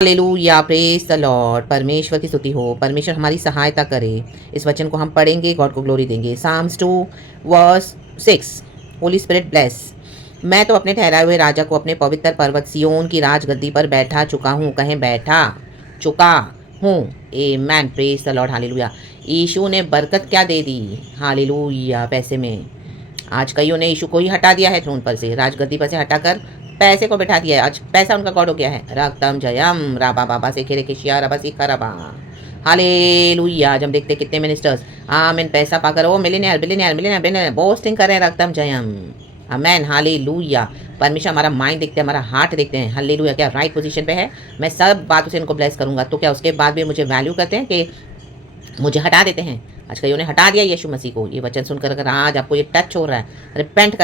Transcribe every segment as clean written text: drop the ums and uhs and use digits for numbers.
Hallelujah, praise the Lord. परमेश्वर की स्तुति हो, परमेश्वर हमारी सहायता करे। इस वचन को हम पढ़ेंगे, गॉड को ग्लोरी देंगे। Psalms 2 verse 6। Holy Spirit bless. मैं तो अपने ठहराए हुए राजा को अपने पवित्र पर्वत सियोन की राजगद्दी पर बैठा चुका हूँ। कहें बैठा चुका हूँ। आमेन, प्रेज द लॉर्ड। हालेलुया। यीशु ने बरकत क्या दे दी, हालेलुया, पैसे में। आज कईयों ने यीशु को ही हटा दिया है थ्रोन पर से, राजगद्दी पर से हटाकर पैसे को बिठा दिया है। आज पैसा उनका गॉड हो गया है। रक्तम जयम राबा बाबा से खेरे किशिया रबा सी खरबा। हालेलुया। आज हम देखते कितने मिनिस्टर्स आमीन पैसा पाकर वो millionaire billionaire millionaire billionaire boasting कर रहे हैं। रक्तम जयम आमेन, हालेलुया। परमेश्वर हमारा माइंड देखते हैं, हमारा हार्ट देखते हैं। हालेलुया, क्या राइट पोजीशन पे है। मैं सब बातों से इनको ब्लेस करूंगा, तो क्या उसके बाद भी मुझे वैल्यू करते हैं कि मुझे हटा देते हैं। आज कईयों ने हटा दिया यीशु मसीह को। ये वचन सुनकर अगर आज आपको ये टच हो रहा है, रिपेंट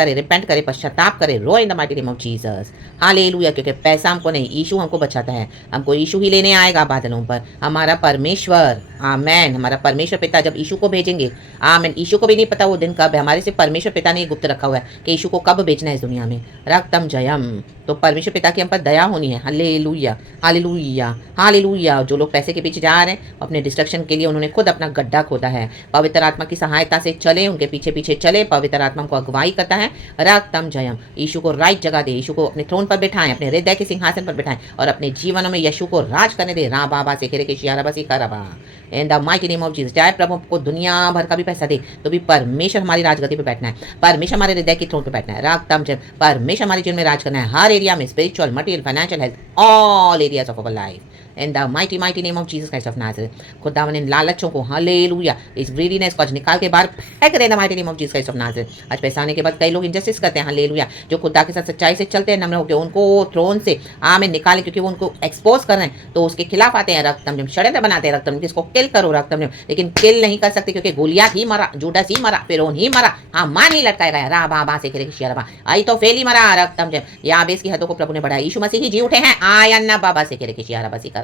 करे, पश्चाताप करे, रो in the mighty name of Jesus. Hallelujah. क्योंकि पैसा हमको नहीं, यीशु हमको बचाता है। हमको यीशु ही लेने आएगा बादलों पर। हमारा परमेश्वर, आमेन, हमारा परमेश्वर पिता जब यीशु को भेजेंगे, आमेन। यीशु को भी नहीं पता वो दिन कब है, हमारे से परमेश्वर पिता ने गुप्त रखा हुआ है कि यीशु को कब भेजना है इस दुनिया में। रक्तम जयम। तो परमेश्वर पिता की हम पर दया होनी है। Hallelujah, hallelujah, hallelujah. जो लोग पैसे के पीछे जा रहे हैं, अपने डिस्ट्रक्शन के लिए उन्होंने खुद अपना गड्ढा खोदा है। पवित्र आत्मा की सहायता से चले, उनके पीछे पीछे चले। पवित्र आत्मा को अगुवाई करता है। रक्तम जयम। यीशु को राइट जगह दे, यीशु को अपने थ्रोन पर बिठाएं, अपने हृदय के सिंहासन पर बिठाएं और अपने जीवनों में यीशु को राज करने दे। रा बाबा से खेरे के शियारा बसी करबा इन the mighty name of Jesus. चाहे प्रभु को दुनिया भर का भी पैसा दे, तो भी परमेश्वर हमारी राजगद्दी पे बैठना है। परमेश्वर हमारे हृदय की थ्रोन पे बैठना है। रक्तम जयम। परमेश्वर हमारे जीवन में राज करना है, हर एरिया में, spiritual, material, financial, health, all areas of our life in the mighty mighty name of Jesus Christ of Nazareth. खुदावन इन लालचों को, हालेलुया, इस ग्रीडीनेस को आज निकाल के बाहर फेंक रहे इन the mighty name of Jesus Christ of Nazareth. आज पैसा आने के बाद कई लोग इनजस्टिस करते हैं, हालेलुया। जो खुदा के साथ सच्चाई से चलते हैं, नम्र होकर, उनको थ्रोन से आमेन निकालें, क्योंकि वो उनको एक्सपोज कर रहे हैं, तो उसके खिलाफ आते हैं। रक्तम जब षड्यंत्र बनाते हैं, रक्तम इसको किल करो, रक्तम जब, लेकिन किल नहीं कर सकते, क्योंकि गोलियात ही मरा, जूडस ही मरा, फिरौन ही मरा, हामान ही लटकाया गया। रा बाबा से खेरे शियरबा आई तो फेल ही मरा। रक्तम जब याबेस की हदों को प्रभु ने बढ़ाया। यीशु मसीह ही जी उठे हैं। आयन्ना बाबा से खेरे शियरबा सी करबा।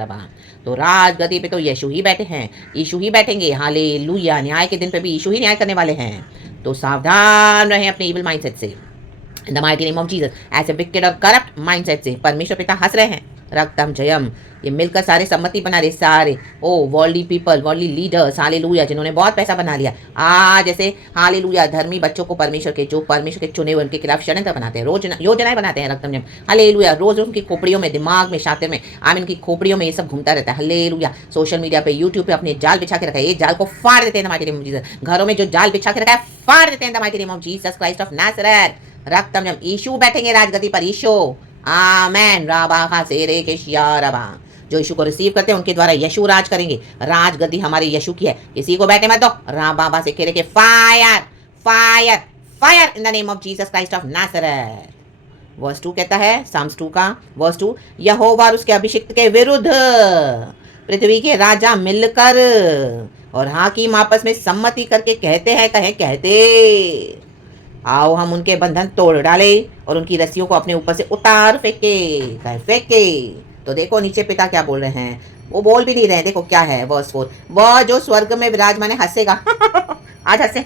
तो राजगद्दी पे तो यीशु ही बैठे हैं, यीशु ही बैठेंगे। हालेलुया। न्याय के दिन पे भी यीशु ही न्याय करने वाले हैं। तो सावधान रहें अपने इविल माइंडसेट से इन the mighty name of Jesus. ऐसे विकेड और करप्ट माइंडसेट से परमेश्वर पिता हंस रहे हैं। रक्तम जयम। ये मिलकर सारे सम्मति बना रहे, सारे O worldly people, worldly leaders, hallelujah, जिन्होंने बहुत पैसा बना लिया। आज जैसे हालेलुया धर्मी बच्चों को परमेश्वर के, जो परमेश्वर के चुने हुए, उनके खिलाफ षड्यंत्र बनाते हैं, रोज योजनाएं बनाते हैं। रक्तम जयम। हालेलुया। रोज उनकी खोपड़ियों में, दिमाग में, शातिर में, आमीन, की खोपड़ियों में ये सब घूमता रहता है। हालेलुया। सोशल मीडिया पे, यूट्यूब पे अपने जाल बिछा के रखा है। ये जाल को फाड़ देते हैं the mighty name of Jesus. घरों में जो जाल बिछा के रखा है, फाड़ देते हैं the mighty name of Jesus Christ of Nazareth. रक्तम जयम। यीशु बैठेंगे राजगद्दी पर, यीशु, आमेन। राबा खा से रे के शियारबा। जो यीशु को रिसीव करते हैं, उनके द्वारा यीशु राज करेंगे। राजगद्दी हमारे यीशु की है, किसी को बैठे मत दो। रा बाबा से खेरे के fire fire fire in the name of Jesus Christ of Nazareth. Verse 2 कहता है, साम्स 2 का वर्स 2, यहोवा और उसके अभिषिक्त के विरुद्ध पृथ्वी के राजा मिलकर और हाकिम आपस में सम्मति करके कहते हैं, कहते आओ हम उनके बंधन तोड़ डाले और उनकी रस्सियों को अपने ऊपर से उतार फेंके। तो देखो नीचे पिता क्या बोल रहे हैं, वो बोल भी नहीं रहे। देखो क्या है वर्स 4, वह जो स्वर्ग में विराजमान है हंसेगा। आज हंसे।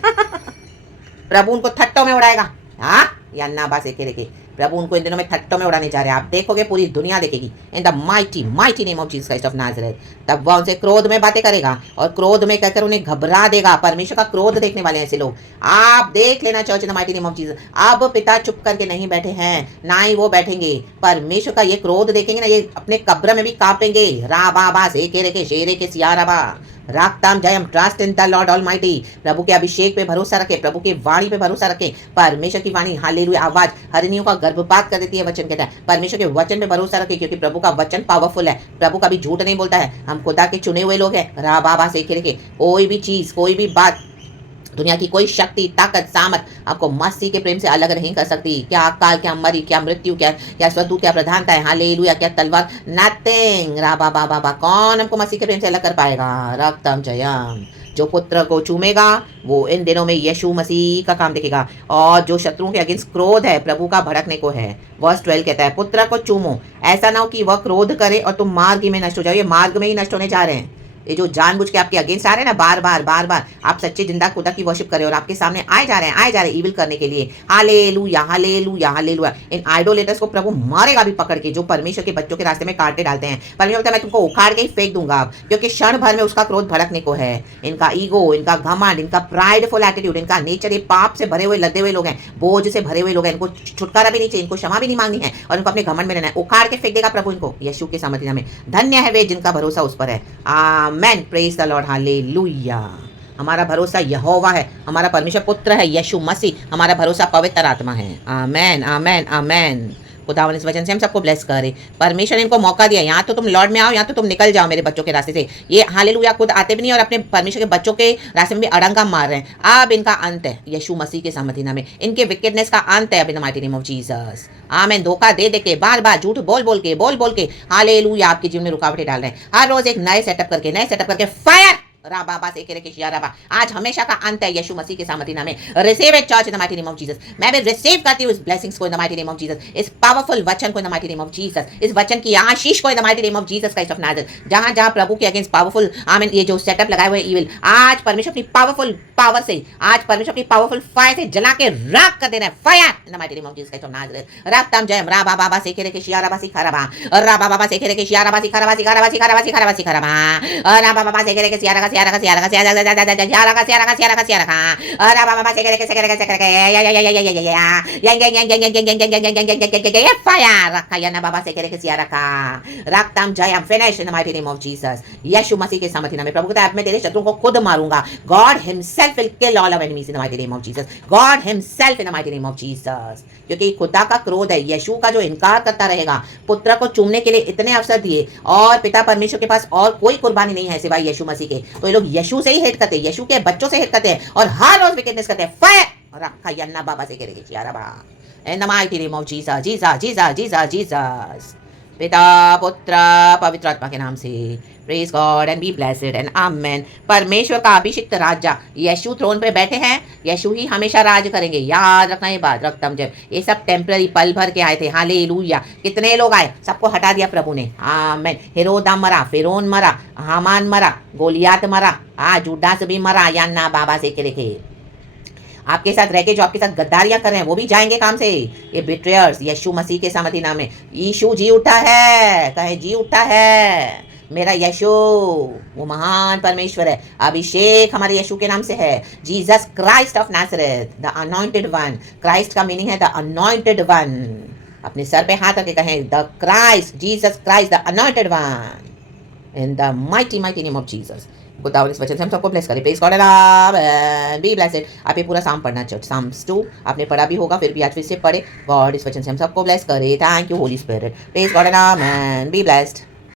प्रभु उनको थट्टों में उड़ाएगा। हाँ, या नाबा से के प्रभु उनको इन दिनों में थट्टों में उड़ाने जा रहे हैं। आप देखोगे, पूरी दुनिया देखेगी इन the mighty mighty name of Jesus Christ of Nazareth. तब वह उनसे क्रोध में बातें करेगा और क्रोध में कहकर उन्हें घबरा देगा। परमेश्वर का क्रोध देखने वाले ऐसे लोग आप देख लेना। Church in the mighty name of Jesus. अब पिता चुप करके नहीं बैठे हैं, ना ही वो बैठेंगे। परमेश्वर का ये क्रोध देखेंगे ना, ये अपने कब्र में भी कांपेंगे। रा बाबा से केरे के शेरे के सियारबा। राक्ताम जयम। Trust in the Lord Almighty. प्रभु के अभिषेक पे भरोसा रखें, प्रभु की वाणी पे भरोसा रखें। परमेश्वर की वाणी, हालेलुया, आवाज हरिणियों का गर्भपात कर देती है, वचन कहता है। परमेश्वर के वचन पे भरोसा रखें, क्योंकि प्रभु का वचन पावरफुल है। प्रभु कभी झूठ नहीं बोलता है। हम खुदा के चुने हुए लोग हैं। रा बाबा से के कोई भी चीज, कोई भी बात, दुनिया की कोई शक्ति, ताकत, सामर्थ आपको मसीह के प्रेम से अलग नहीं कर सकती। क्या अकाल, क्या मरी, क्या मृत्यु, क्या स्वदूत, क्या प्रधानता है, हालेलुया, क्या तलवार, नथिंग। रा बाबा बाबा, कौन हमको मसीह के प्रेम से अलग कर पाएगा। रक्तम जयम। जो पुत्र को चूमेगा वो इन दिनों में यीशु मसीह का काम देखेगा, और जो शत्रुओं के अगेंस्ट क्रोध है, प्रभु का भड़कने को है। वर्स 12 कहता है, पुत्र को चूमो, ऐसा ना हो कि वह क्रोध करे और तुम मार्ग में नष्ट हो जाओ। ये मार्ग में ही नष्ट होने जा रहे हैं। ये जो जानबूझ के आपके अगेंस्ट आ रहे हैं ना, बार बार बार बार आप सच्चे जिंदा खुदा की वर्शिप कर रहे हो और आपके सामने आए जा रहे हैं ईविल करने के लिए। Hallelujah hallelujah hallelujah. इन आइडोलेटर्स को प्रभु मारेगा भी पकड़ के, जो परमेश्वर के बच्चों के रास्ते में कांटे डालते हैं। परमेश्वर कहता है मैं तुमको उखाड़ के ही फेंक दूंगा अब, क्योंकि क्षण भर में उसका क्रोध भड़कने को है। इनका ईगो, इनका घमंड, इनका प्राइडफुल एटीट्यूड, इनका नेचर, ये पाप से भरे हुए लदे हुए लोग हैं, बोझ से भरे हुए लोग हैं। इनको छुटकारा भी नहीं चाहिए, इनको क्षमा भी नहीं मांगनी है और इनको अपने घमंड में रहना है। उखाड़ के फेंक देगा प्रभु इनको यीशु के सामर्थ्य नाम में। धन्य है वे जिनका भरोसा उस पर है। Amen. Praise the Lord. Hallelujah. हमारा भरोसा यहोवा है, हमारा परमेश्वर पुत्र है यीशु मसीह, हमारा भरोसा पवित्र आत्मा है। आमेन आमेन आमेन। खुदावन इस वचन से हम सबको ब्लेस करे। परमेश्वर ने इनको मौका दिया, यहाँ तो तुम लॉर्ड में आओ, यहाँ तो तुम निकल जाओ मेरे बच्चों के रास्ते से। ये हालेलुया खुद आते भी नहीं और अपने परमेश्वर के बच्चों के रास्ते में भी अड़ंगा मार रहे हैं। अब इनका अंत है यीशु मसीह के सामर्थ्य नाम में। इनके विकेडनेस का अंत है अब in the mighty name of Jesus. Amen. धोखा दे दे के, बार बार झूठ बोल बोल के हालेलुया आपके जीवन में रुकावटें डाल रहे हैं। हर रोज एक नए सेटअप करके फायर राबाबा से के किया राबा। आज हमेशा का अंत है यीशु मसीह के सामर्थ्य नाम में। Receive it church in the mighty name of Jesus. मैं भी रिसीव करती हूँ इस ब्लेसिंग्स को इन the mighty name of Jesus, इस पावरफुल वचन को इन the mighty name of Jesus, इस वचन की आशीष को इन the mighty name of Jesus Christ of Nazareth. जहां जहां प्रभु के अगेंस्ट पावरफुल आमीन ये जो सेटअप लगाए हुए ईविल, आज परमेश्वर अपनी पावरफुल पावर से, आज परमेश्वर अपनी पावरफुल फायर से जला के राख कर देना है। Fire in the mighty name of Jesus Christ of Nazareth. रातम जयम राबा बाबा से के शिया राबा सिखा राबा, राबा बाबा से के शिया राबा सिखा राबा सिखा राबा सिखा राबा सिखा राबा सिखा राबा, राबा बाबा से के सिया राबा यीशु मसीह के सामर्थ्य नाम में। प्रभु कहता है मैं तेरे शत्रुओं को खुद मारूंगा। God himself will kill all of enemies in the mighty name of Jesus. God himself in the mighty name of Jesus. क्योंकि खुदा का क्रोध है यीशु का जो इनकार करता रहेगा। पुत्र को चूमने के लिए इतने अवसर दिए और पिता परमेश्वर के पास और कोई कुर्बानी नहीं है सिवाय यीशु मसीह के, तो ये लोग यीशु से ही हेट करते हैं, यीशु के बच्चों से हेट करते हैं और हर रोज विकेटनेस करते हैं। फायर रखा यन्ना बाबा से करेगी चियाराबा in the mighty name of Jesus Jesus Jesus Jesus Jesus. पिता पुत्र पवित्र आत्मा के नाम से praise God and be blessed and amen. परमेश्वर का अभिषिक्त राजा यीशु थ्रोन पे बैठे हैं, यीशु ही हमेशा राज करेंगे। याद रखना ये बात। रक्तम जब ये सब टेम्पररी पल भर के आए थे। हालेलुया। कितने लोग आए, सबको हटा दिया प्रभु ने। आमेन। हेरोदा मरा, फिरौन मरा, हामान मरा, गोलियात मरा, जुडास भी मरा। यान्ना बाबा से के रेखे आपके साथ रह के जो आपके साथ गद्दारियां कर रहे हैं वो भी जाएंगे काम से। ये बिट्रेयर्स यीशु मसीह के सामर्थ्य नाम में। यीशु जी उठा है, कहे जी उठा है मेरा यीशु, वो महान परमेश्वर है। अभिषेक हमारे यीशु के नाम से है। Jesus Christ of Nazareth the anointed one. Christ का मीनिंग है द अनॉइंटेड वन। अपने सर पे हाथ रखे कहें the Christ, Jesus Christ the anointed one in the mighty mighty name of Jesus. खुदावन इस वचन से हम सबको ब्लेस करें। Praise God and be blessed. आप ये पूरा साम पढ़ना चर्च, साम्स 2 आपने पढ़ा भी होगा, फिर भी आज फिर से पढ़े। गॉड इस वचन से हम सबको ब्लेस करे। Thank you Holi spirit. Praise God and be blessed.